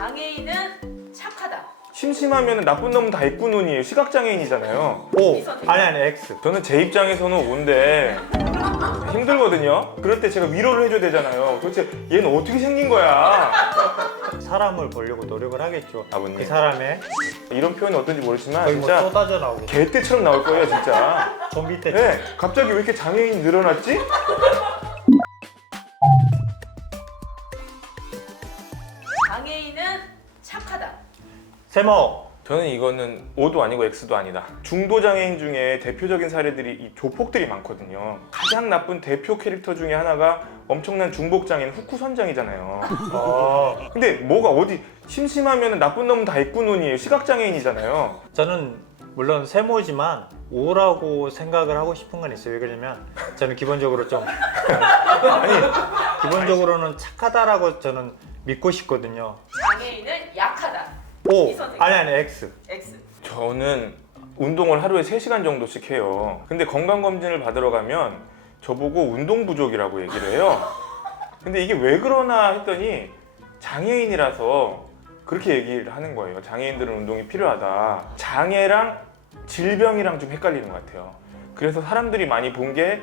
장애인은 착하다. 심심하면 나쁜 놈은 다 있구눈이에요. 시각장애인이잖아요. O 아니 아니 X 저는 제 입장에서는 O인데 힘들거든요. 그럴 때 제가 위로를 해줘야 되잖아요. 도대체 얘는 어떻게 생긴 거야? 사람을 보려고 노력을 하겠죠. 아버님. 그 사람의 이런 표현이 어떤지 모르지만 거의 뭐 진짜 쏟아져 나오겠죠. 개떼처럼 나올 거예요, 진짜. 좀비 때 네, 갑자기 왜 이렇게 장애인이 늘어났지? 장애인은 착하다. 세모 저는 이거는 O도 아니고 X도 아니다. 중도 장애인 중에 대표적인 사례들이 이 조폭들이 많거든요. 가장 나쁜 대표 캐릭터 중에 하나가 엄청난 중복 장애인 후쿠 선장이잖아요. 어, 근데 뭐가 어디 심심하면 나쁜 놈은 다 있구눈이에요. 시각 장애인이잖아요. 저는 물론 세모지만 O라고 생각을 하고 싶은 건 있어요. 왜 그러냐면 저는 기본적으로 좀 아니 기본적으로는 착하다라고 저는 믿고 싶거든요. 장애인은 약하다. 이 선생님. 아니 아니 X X. 저는 운동을 하루에 3시간 정도씩 해요. 근데 건강검진을 받으러 가면 저보고 운동 부족이라고 얘기를 해요. 근데 이게 왜 그러나 했더니 장애인이라서 그렇게 얘기를 하는 거예요. 장애인들은 운동이 필요하다. 장애랑 질병이랑 좀 헷갈리는 것 같아요. 그래서 사람들이 많이 본 게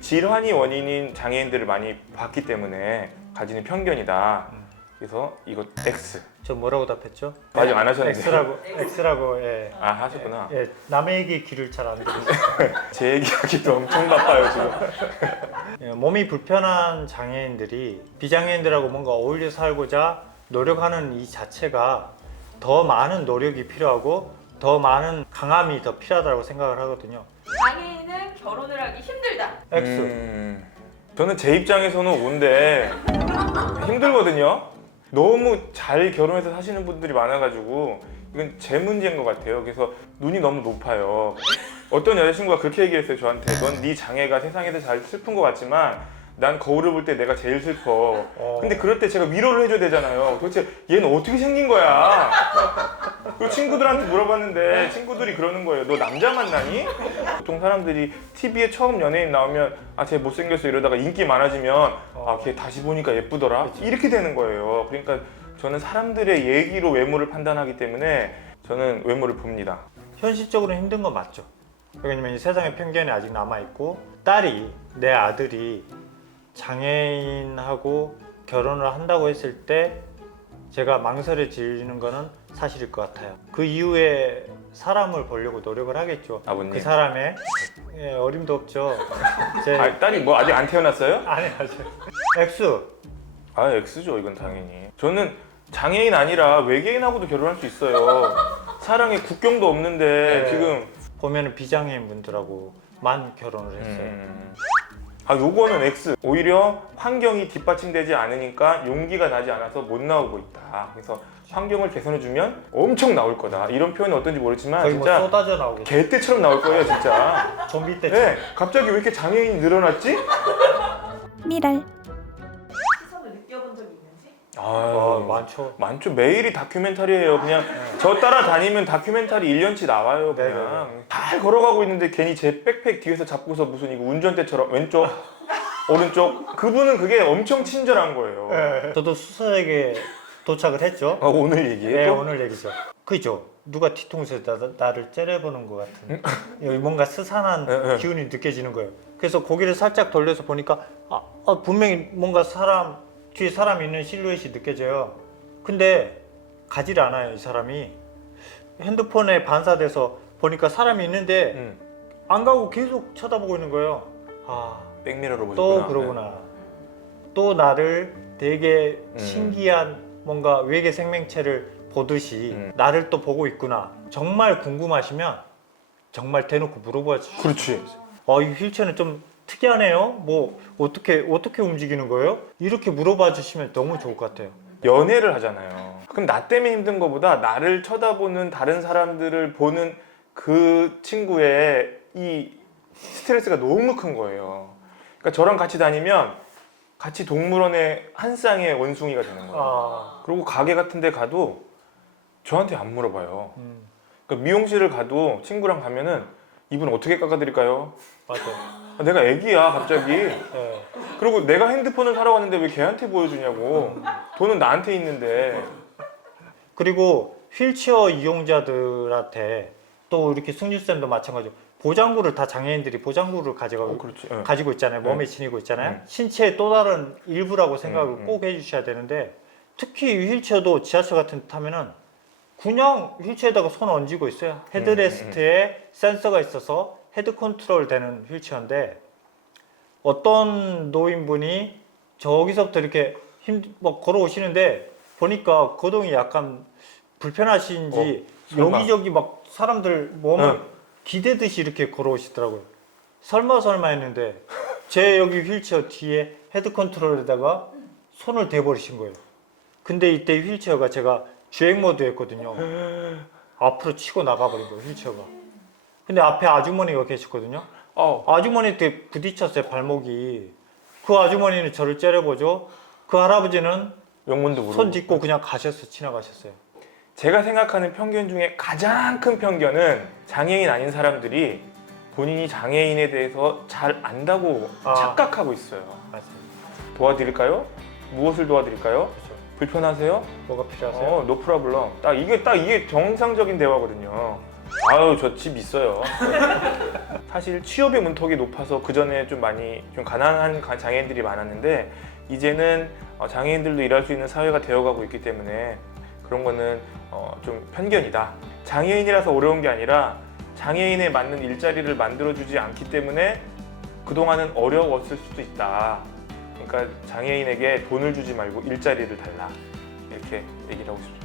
질환이 원인인 장애인들을 많이 봤기 때문에 가지는 편견이다. 그래서 이거 X. 저 뭐라고 답했죠? 아직 안 하셨는데. X라고 X라고 예. 아 하셨구나. 예, 남의 얘기 귀를 잘 안 들으세요. 제 얘기하기도 엄청 바빠요 지금. 예, 몸이 불편한 장애인들이 비장애인들하고 뭔가 어울려 살고자 노력하는 이 자체가 더 많은 노력이 필요하고 더 많은 강함이 더 필요하다고 생각을 하거든요. 장애인은 결혼을 하기 힘들다. X. 음, 저는 제 입장에서는 온데 힘들거든요. 너무 잘 결혼해서 사시는 분들이 많아가지고 이건 제 문제인 것 같아요. 그래서 눈이 너무 높아요. 어떤 여자친구가 그렇게 얘기했어요 저한테. 넌 네 장애가 세상에서 제일 슬픈 것 같지만 난 거울을 볼 때 내가 제일 슬퍼. 어. 근데 그럴 때 제가 위로를 해줘야 되잖아요. 도대체 얘는 어떻게 생긴 거야? 그 친구들한테 물어봤는데 친구들이 그러는 거예요. 너 남자 만나니? 보통 사람들이 TV에 처음 연예인 나오면 아, 쟤 못생겼어 이러다가 인기 많아지면 아, 걔 다시 보니까 예쁘더라. 이렇게 되는 거예요. 그러니까 저는 사람들의 얘기로 외모를 판단하기 때문에 저는 외모를 봅니다. 현실적으로 힘든 건 맞죠. 왜냐면 이 세상에 편견이 아직 남아 있고 딸이 내 아들이 장애인하고 결혼을 한다고 했을 때 제가 망설여지는 거는 사실일 것 같아요. 그 이후에 사람을 보려고 노력을 하겠죠. 아버님. 그 사람의 예, 어림도 없죠. 제 아, 딸이 뭐 아직 안 태어났어요? 아니 아니 X 아, X죠, 이건 당연히. 저는 장애인 아니라 외계인하고도 결혼할 수 있어요. 사랑에 국경도 없는데 네. 지금 보면은 비장애인 분들하고 만 결혼을 했어요. 음. 아 요거는 X. 오히려 환경이 뒷받침되지 않으니까 용기가 나지 않아서 못 나오고 있다. 그래서 환경을 개선해주면 엄청 나올 거다. 이런 표현이 어떤지 모르지만 거의 뭐 진짜 쏟아져 나오겠죠. 개떼처럼 나올 거예요 진짜. 좀비 때네 갑자기 왜 이렇게 장애인이 늘어났지? 미랄 아유 많죠. 많죠 매일이 다큐멘터리예요 그냥 저 따라 다니면 다큐멘터리 1년치 나와요 네, 그냥 잘 걸어가고 있는데 괜히 제 백팩 뒤에서 잡고서 무슨 이거 운전대처럼 왼쪽 오른쪽 그분은 그게 엄청 친절한 거예요 네. 저도 수서에게 도착을 했죠. 아, 오늘 얘기해? 네, 또? 오늘 얘기죠. 그죠? 누가 뒤통수에 나, 나를 째려보는 것 같은 여기 뭔가 스산한 네, 네. 기운이 느껴지는 거예요. 그래서 고개를 살짝 돌려서 보니까 아, 아, 분명히 뭔가 사람 뒤에 사람 있는 실루엣이 느껴져요. 근데 가지를 않아요, 이 사람이. 핸드폰에 반사돼서 보니까 사람이 있는데 응. 안 가고 계속 쳐다보고 있는 거예요. 아, 백미러로 보셨구나. 또 그러구나. 또 나를 되게 음. 신기한 뭔가 외계 생명체를 보듯이 음. 나를 또 보고 있구나. 정말 궁금하시면 정말 대놓고 물어봐 주시죠. 그렇지. 어, 이 휠체어는 좀 특이하네요. 뭐 어떻게 어떻게 움직이는 거예요? 이렇게 물어봐 주시면 너무 좋을 것 같아요. 연애를 하잖아요. 그럼 나 때문에 힘든 것보다 나를 쳐다보는 다른 사람들을 보는 그 친구의 이 스트레스가 너무 큰 거예요. 그러니까 저랑 같이 다니면 같이 동물원의 한 쌍의 원숭이가 되는 거예요. 아, 그리고 가게 같은 데 가도 저한테 안 물어봐요. 음, 그러니까 미용실을 가도 친구랑 가면은 이분 어떻게 깎아드릴까요? 맞아요. 아, 내가 애기야 갑자기. 네. 그리고 내가 핸드폰을 사러 갔는데 왜 걔한테 보여주냐고. 돈은 나한테 있는데. 그리고 휠체어 이용자들한테 또 이렇게 승준쌤도 마찬가지로 보장구를 다 장애인들이 보장구를 가져가고 어, 그렇지. 예. 가지고 있잖아요. 몸에 네. 지니고 있잖아요. 음. 신체의 또 다른 일부라고 생각을 음, 음. 꼭 해주셔야 되는데 특히 휠체어도 지하철 같은 데 타면은 그냥 휠체어에다가 손 얹고 있어요. 음, 헤드레스트에 센서가 있어서 헤드 컨트롤 되는 휠체어인데 어떤 노인분이 저기서부터 이렇게 힘, 뭐 걸어오시는데 보니까 거동이 약간 불편하신지 어. 여기저기 막 사람들 몸을 응. 기대듯이 이렇게 걸어오시더라고요. 설마 설마 했는데 제 여기 휠체어 뒤에 헤드 컨트롤에다가 손을 대버리신 거예요. 근데 이때 휠체어가 제가 주행 모드였거든요. 앞으로 치고 나가버린 거예요, 휠체어가. 근데 앞에 아주머니가 계셨거든요. 어, 아주머니한테 부딪혔어요, 발목이. 그 아주머니는 저를 째려보죠. 그 할아버지는 영문도 모르고. 손 짚고 그냥 가셨어, 지나가셨어요. 제가 생각하는 편견 중에 가장 큰 편견은 장애인 아닌 사람들이 본인이 장애인에 대해서 잘 안다고 아. 착각하고 있어요. 맞습니다. 도와드릴까요? 무엇을 도와드릴까요? 불편하세요? 뭐가 필요하세요? 어, 노 프라블럼. 딱 이게 딱 이게 정상적인 대화거든요. 아유, 저 집 있어요. 사실 취업의 문턱이 높아서 그 전에 좀 많이 좀 가난한 가- 장애인들이 많았는데 이제는 어, 장애인들도 일할 수 있는 사회가 되어가고 있기 때문에 그런 거는 어, 좀 편견이다. 장애인이라서 어려운 게 아니라 장애인에 맞는 일자리를 만들어주지 않기 때문에 그동안은 어려웠을 수도 있다. 그러니까 장애인에게 돈을 주지 말고 일자리를 달라. 이렇게 얘기를 하고 싶습니다.